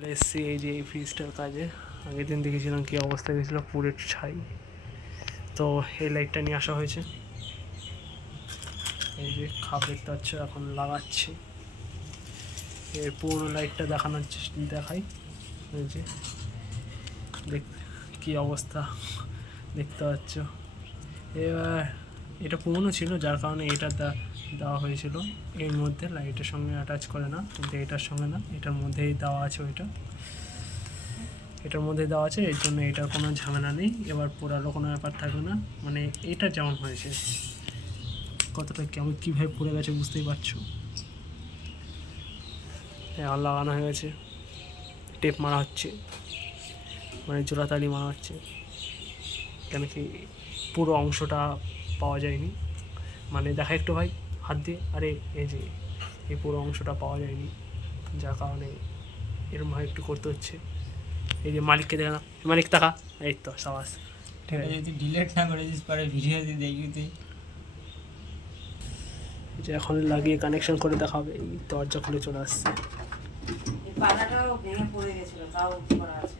এসছি এই যে এই ফ্রিজটার কাজে। আগের দিন দেখেছিলাম কী অবস্থা গেছিল পুরের ছাই। তো এই লাইটটা নিয়ে আসা হয়েছে। এই যে খাপ দেখতে পাচ্ছ এখন লাগাচ্ছি। এর পুরো লাইটটা দেখানোর দেখাই। এই যে দেখ কী অবস্থা, দেখতে পাচ্ছ? এবার এটা পুরনো ছিল, যার কারণে এটা দেওয়া হয়েছিল। এর মধ্যে লাইটের সঙ্গে অ্যাটাচ করে না, কিন্তু এটার সঙ্গে না, এটার মধ্যেই দেওয়া আছে ওইটা। এটার মধ্যে দেওয়া আছে, এর জন্য এটার কোনো ঝামেলা নেই। এবার পোড়ারও কোনো ব্যাপার থাকবে না। মানে এটা যেমন হয়েছে, কতটা কেমন কীভাবে পড়ে গেছে বুঝতেই পারছ? এখন লাগানো হয়ে গেছে। টেপ মারা হচ্ছে। মানে জোড়াতালি মারা হচ্ছে। কেন কি পুরো অংশটা পাওয়া যায়নি। মানে দেখা একটু ভাই হাত দিয়ে আরে এই যে এই পুরো অংশটা পাওয়া যায়নি। যার কারণে এরমভাবে একটু করতে হচ্ছে। এই যে মালিককে দেখা মালিক টাকা এই তো সাবাস ঠিক আছে। যদি ডিলেট না করেছিস পরে ভিডিও দিয়ে দেখবি তুই। যে এখন লাগিয়ে কানেকশন করে দেখাবে এই দরজা খুলে চলে আসছে। এই ভেঙে পড়ে গেছিল তাও করা আছে।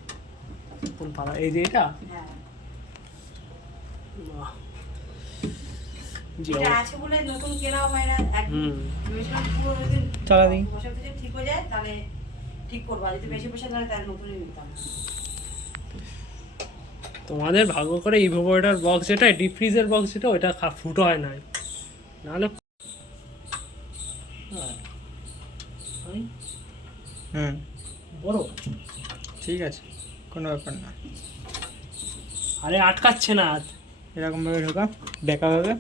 কোন পাড়া এই যে এটা? হ্যাঁ। বাহ। জি এটা অবশ্যই। আছে বলে নতুন কেনাও হয় না হুম। পুরো যদি চালা দিই। বসে বসে ঠিক হয়ে যায় তাহলে ঠিক করব। যদি বেশি পয়সা তাহলে তাহলে নতুনই নিতাম। তোমাদের ভাগ্য করে ইভোভোটার বক্স যেটা ডিপ ফ্রিজের বক্স যেটা ওইটা ফুটো হয় না। নাহলে হ্যাঁ। এই, হুম। বড়? ঠিক আছে কোনো ব্যাপার না। আরে আটকাচ্ছে না এরকমভাবে ঢোকা বেঁকা ভাবে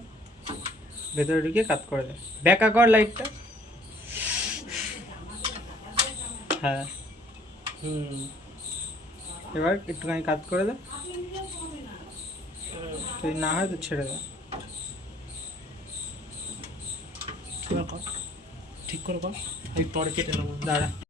ভেতরে ঢুকে কাট করে দে। বেঁকা কর লাইটটা। হ্যাঁ। হুম। এবার একটুখানি কাট করে দে। যদি না হয় তো ছেড়ে দে। ঠিক করে কর। এই পরে কেটে নেব। দাঁড়া।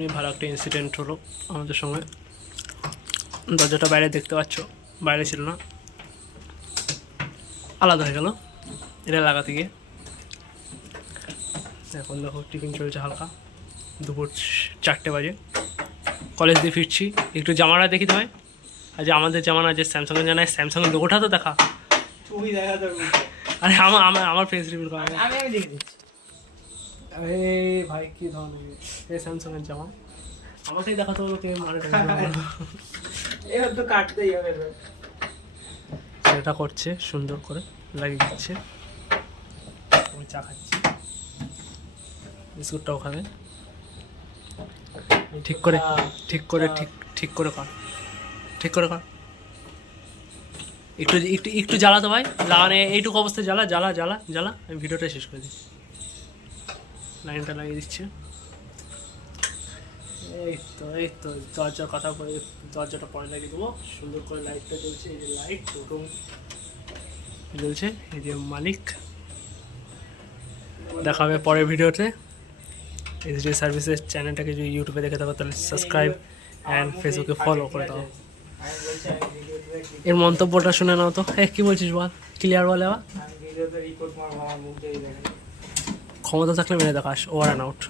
এখনই ভালো একটা ইনসিডেন্ট হলো আমাদের সঙ্গে। দরজাটা বাইরে দেখতে পাচ্ছ বাইরে ছিল না। আলাদা হয়ে গেল এটা লাগাতে গিয়ে। এখন দেখো টিফিন চলছে হালকা। দুপুর চারটে বাজে। কলেজ দিয়ে ফিরছি। একটু জামাটা দেখি তো ভাই আজ আমাদের জামানা যে স্যামসাংয়ের জানায় স্যামসাংয়ের লোগোটা তো দেখা। আরে আমার আমার ফেস রিভিল করা। আমি দেখে দিচ্ছি। এই ভাই কি ধরনের? এই স্যামসাংয়ের জামা। আমাকেই দেখাতে হলো কে মানে এবার তো কাটতেই হবে সেটা করছে সুন্দর করে লাগিয়ে দিচ্ছে। আমি চা খাচ্ছি। বিস্কুটটাও খাবে ঠিক করে ঠিক করে ঠিক ঠিক করে কর। ঠিক করে কর। একটু একটু একটু জ্বালা তো ভাই। লাগানে এইটুকু অবস্থায় জ্বালা জ্বালা জ্বালা জ্বালা। আমি ভিডিওটা শেষ করে দিই লাইনটা লাগিয়ে দিচ্ছে। এই তো এই তো, দরজার কথা বলে, দরজাটা পরে লাগিয়ে দেবো। সুন্দর করে লাইটটা জ্বলছে, এই যে লাইট, রুম জ্বলছে, এই যে মালিক। দেখা হবে পরের ভিডিওতে। এসডি সার্ভিসের চ্যানেলটাকে যদি ইউটিউবে দেখে থাকো, তাহলে সাবস্ক্রাইব অ্যান্ড ফেসবুকে ফলো করে দাও। এর মন্তব্যটা শুনে নাও তো। হ্যাঁ কী বলছিস বল? ক্লিয়ার বলে আবার ক্ষমতা থাকলে মেরে দেখাস ওভার অ্যান্ড আউট